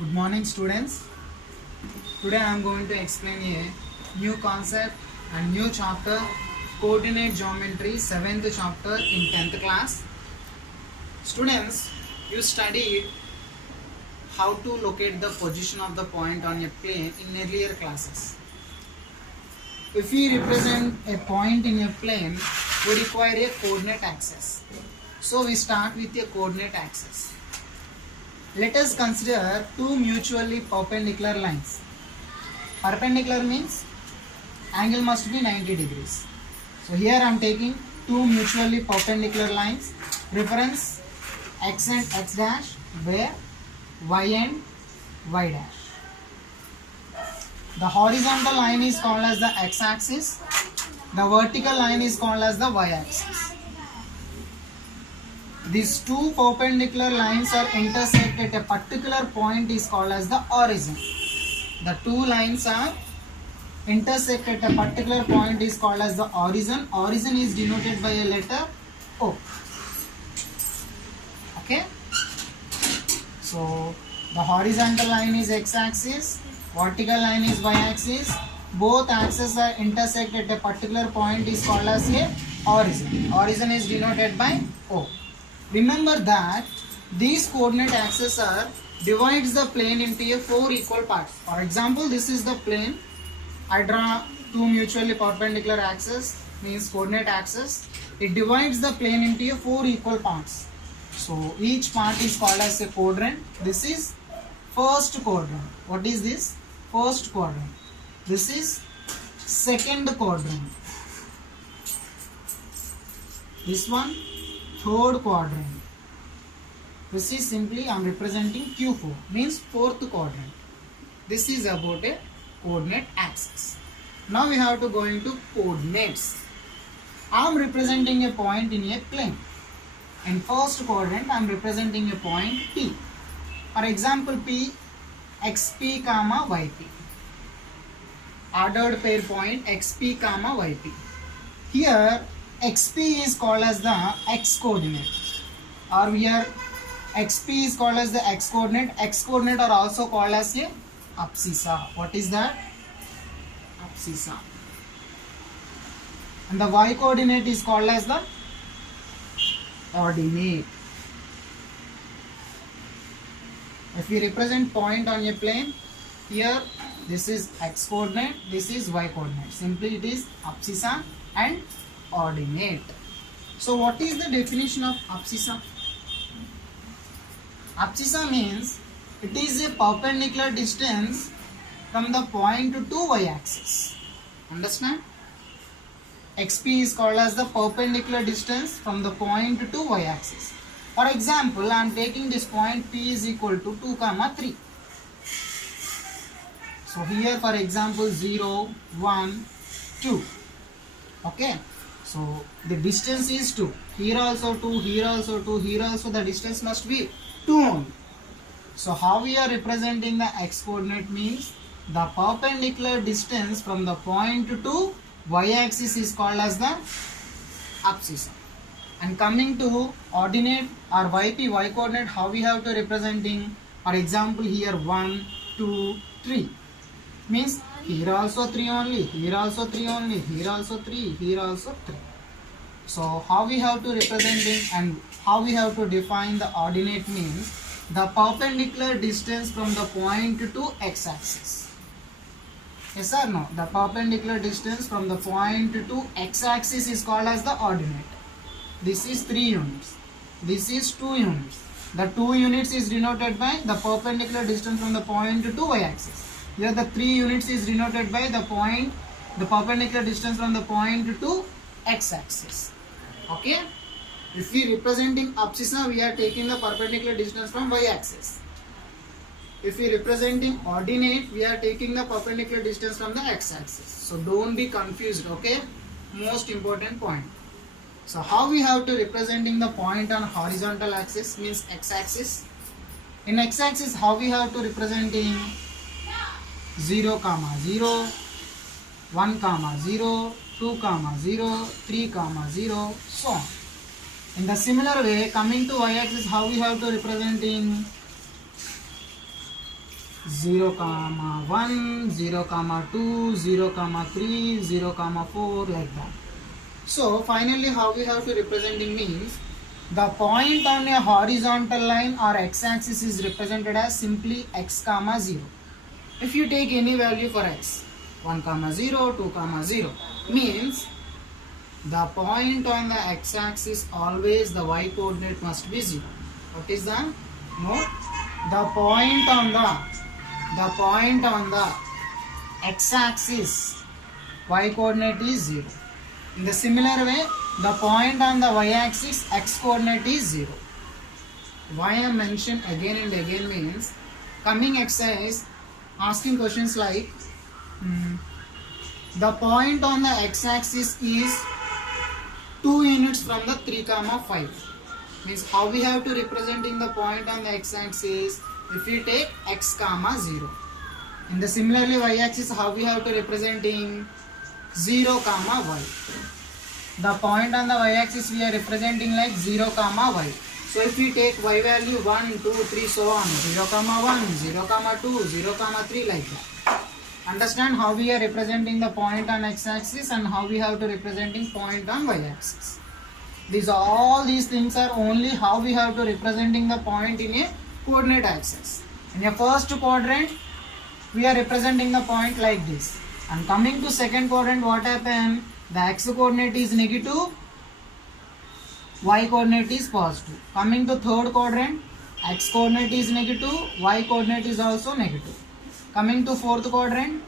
Good morning, students. Today I am going to explain a new concept and new chapter, coordinate geometry, 7th chapter in 10th class. Students, you studied how to locate the position of the point on a plane in earlier classes. If we represent a point in a plane, we require a coordinate axis. So we start with a coordinate axis. Let us consider two mutually perpendicular lines. Perpendicular means angle must be 90 degrees. So here I am taking two mutually perpendicular lines. Reference x and x dash, where y and y dash. The horizontal line is called as the x-axis. The vertical line is called as the y-axis. These two perpendicular lines are intersect at a particular point is called as the origin. The two lines are intersect at a particular point is called as the origin. Origin is denoted by a letter O. Okay. So the horizontal line is x-axis, vertical line is y-axis. Both axes are intersect at a particular point is called as a origin. Origin is denoted by O. Remember that these coordinate axes are divides the plane into four equal parts. For example, this is the plane. I draw two mutually perpendicular axes, means coordinate axis. It divides the plane into four equal parts. So each part is called as a quadrant. This is first quadrant. What is this? First quadrant. This is second quadrant. This one, third quadrant. This is simply I am representing Q4, means fourth quadrant. This is about a coordinate axis. Now we have to go into coordinates. I am representing a point in a plane. In first quadrant I am representing a point P. For example, P, XP, YP. Ordered pair point XP, YP. Here XP is called as the x coordinate, or here XP is called as the x coordinate. X coordinate are also called as a abscissa. What is that? Abscissa. And the y coordinate is called as the ordinate. If we represent point on a plane, here this is x coordinate, this is y coordinate. Simply it is abscissa and ordinate. So what is the definition of abscissa? Abscissa means it is a perpendicular distance from the point to y-axis. Understand? XP is called as the perpendicular distance from the point to y-axis. For example, I am taking this point P is equal to 2, 3. So here for example 0, 1, 2. Okay. So the distance is 2. Here also 2, here also 2, here also the distance must be 2 only. So how we are representing the x coordinate means the perpendicular distance from the point to y-axis is called as the abscissa. And coming to ordinate or YP, y coordinate, how we have to representing? For example, here 1, 2, 3. Means here also 3 only, here also 3 only, here also 3, here also 3. So how we have to representing and how we have to define the ordinate means the perpendicular distance from the point to x-axis. Yes or no? The perpendicular distance from the point to x-axis is called as the ordinate. This is 3 units. This is 2 units. The 2 units is denoted by the perpendicular distance from the point to y-axis. Here the 3 units is denoted by the perpendicular distance from the point to x-axis. Okay. If we representing abscissa, we are taking the perpendicular distance from y-axis. If we representing ordinate, we are taking the perpendicular distance from the x-axis. So don't be confused. Okay. Most important point. So how we have to representing the point on horizontal axis means x-axis. In x-axis, how we have to representing 0, 0, 1, 0, 2, 0, 3, 0, so on. In the similar way, coming to y-axis, how we have to representing 0 comma 1, 0 comma 2, 0 comma 3, 0 comma 4, like that. So finally how we have to representing means the point on a horizontal line or x-axis is represented as simply x comma 0. If you take any value for x, 1 comma 0, 2 comma 0, means the point on the x-axis always the y coordinate must be 0. What is that? No, the point on the x-axis y coordinate is 0. In the similar way, the point on the y-axis x coordinate is 0. Why I am mentioned again and again means coming exercise asking questions like the point on the x-axis is 2 units from the 3 comma 5. Means how we have to representing the point on the x-axis if we take x comma 0. In the similarly y-axis how we have to representing 0 comma y. The point on the y-axis we are representing like 0 comma y. So if we take y value 1, 2, 3 so on, 0 comma 1, 0 comma 2, 0 comma 3 like that. Understand how we are representing the point on x-axis and how we have to representing point on y-axis. All these things are only how we have to representing the point in a coordinate axis. In a first quadrant we are representing the point like this, and coming to second quadrant what happened, the x coordinate is negative, y coordinate is positive. Coming to third quadrant, x coordinate is negative, y coordinate is also negative. Coming to fourth quadrant,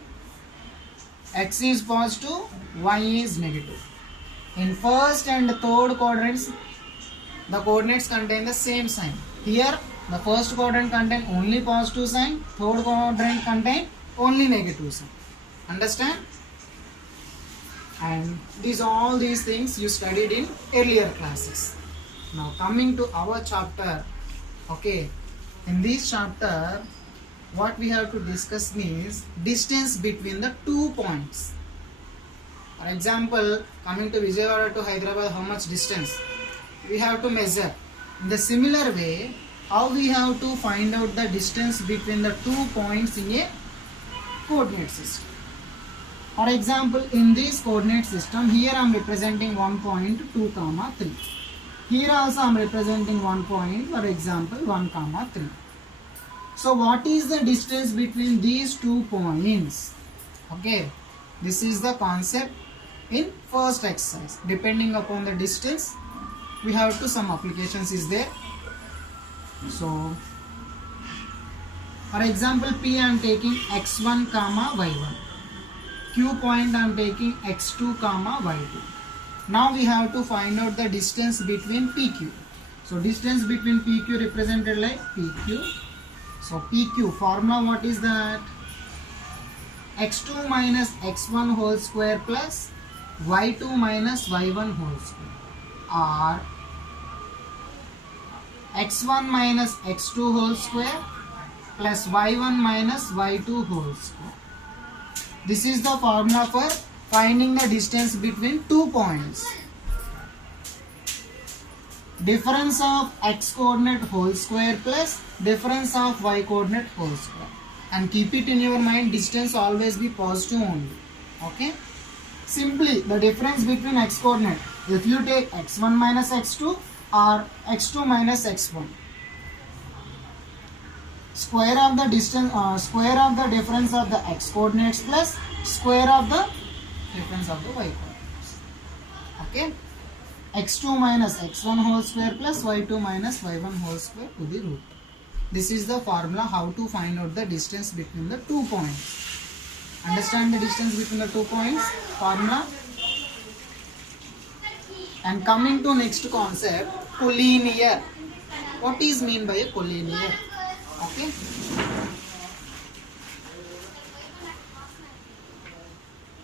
x is positive, y is negative. In first and third quadrants, the coordinates contain the same sign. Here, the first quadrant contain only positive sign, third quadrant contain only negative sign. Understand? And all these things you studied in earlier classes. Now coming to our chapter, okay, in this chapter, what we have to discuss means distance between the 2 points. For example, coming to Vijayawada to Hyderabad, how much distance we have to measure. In the similar way, how we have to find out the distance between the 2 points in a coordinate system. For example, in this coordinate system, here I am representing 1 point 2 comma 3. Here also I am representing 1 point, for example 1 comma 3. So what is the distance between these 2 points? Okay, this is the concept in first exercise. Depending upon the distance, we have to some applications is there. So for example, P I am taking x1 comma y1. Q point I am taking x2 comma y2. Now we have to find out the distance between PQ. So distance between PQ represented like PQ. So PQ formula what is that? x2 minus x1 whole square plus y2 minus y1 whole square, or x1 minus x2 whole square plus y1 minus y2 whole square. This is the formula for finding the distance between 2 points. Difference of x coordinate whole square plus difference of y coordinate whole square. And keep it in your mind, distance always be positive only. Okay. Simply the difference between x coordinate, if you take x1 minus x2 or x2 minus x1, square of the distance, square of the difference of the x coordinates plus square of the difference of the y coordinates. Okay, x2 minus x1 whole square plus y2 minus y1 whole square to the root. This is the formula how to find out the distance between the 2 points. Understand the distance between the 2 points formula. And coming to next concept, collinear. What is mean by a collinear? Okay.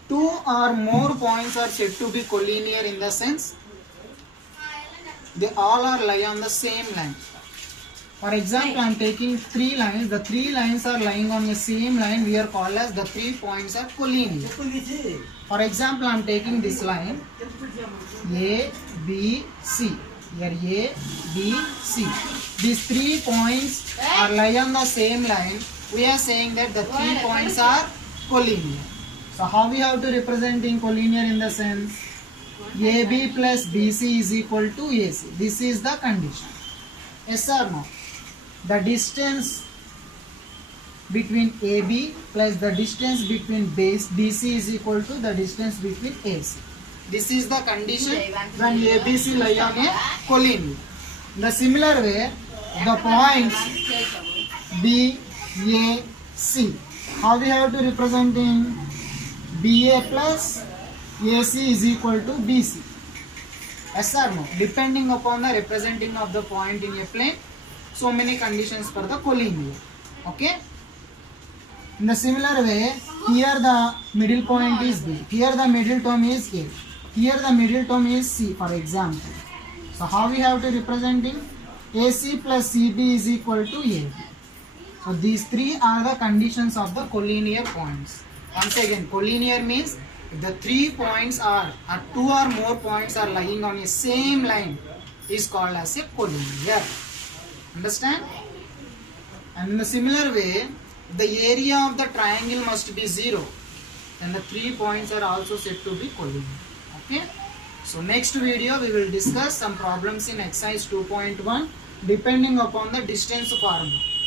Two or more points are said to be collinear in the sense they all are lie on the same line. For example, I am taking 3 lines. The 3 lines are lying on the same line. We are called as the 3 points are collinear. For example, I am taking this line A, B, C. Here A, B, C. These 3 points are lie on the same line. we are saying that the 3 points are collinear. So how we have to represent in collinear in the sense AB plus BC is equal to AC. This is the condition. Yes or no? The distance between AB plus the distance between BC is equal to the distance between AC. This is the condition when ABC lie on a collinear. In the similar way, the points B, A, C. How we have to represent in BA plus AC is equal to BC. Yes or no? Depending upon the representing of the point in a plane, so many conditions for the collinear. Okay? In the similar way, here the middle point is B. Here the middle term is A. Here the middle term is C, for example. So how we have to represent in AC plus CB is equal to AB. So these three are the conditions of the collinear points. Once again, collinear means if the 3 points are or 2 or more points are lying on a same line is called as a collinear. Understand? And in a similar way, the area of the triangle must be 0. Then the 3 points are also said to be collinear. Okay? So next video we will discuss some problems in exercise 2.1 depending upon the distance formula.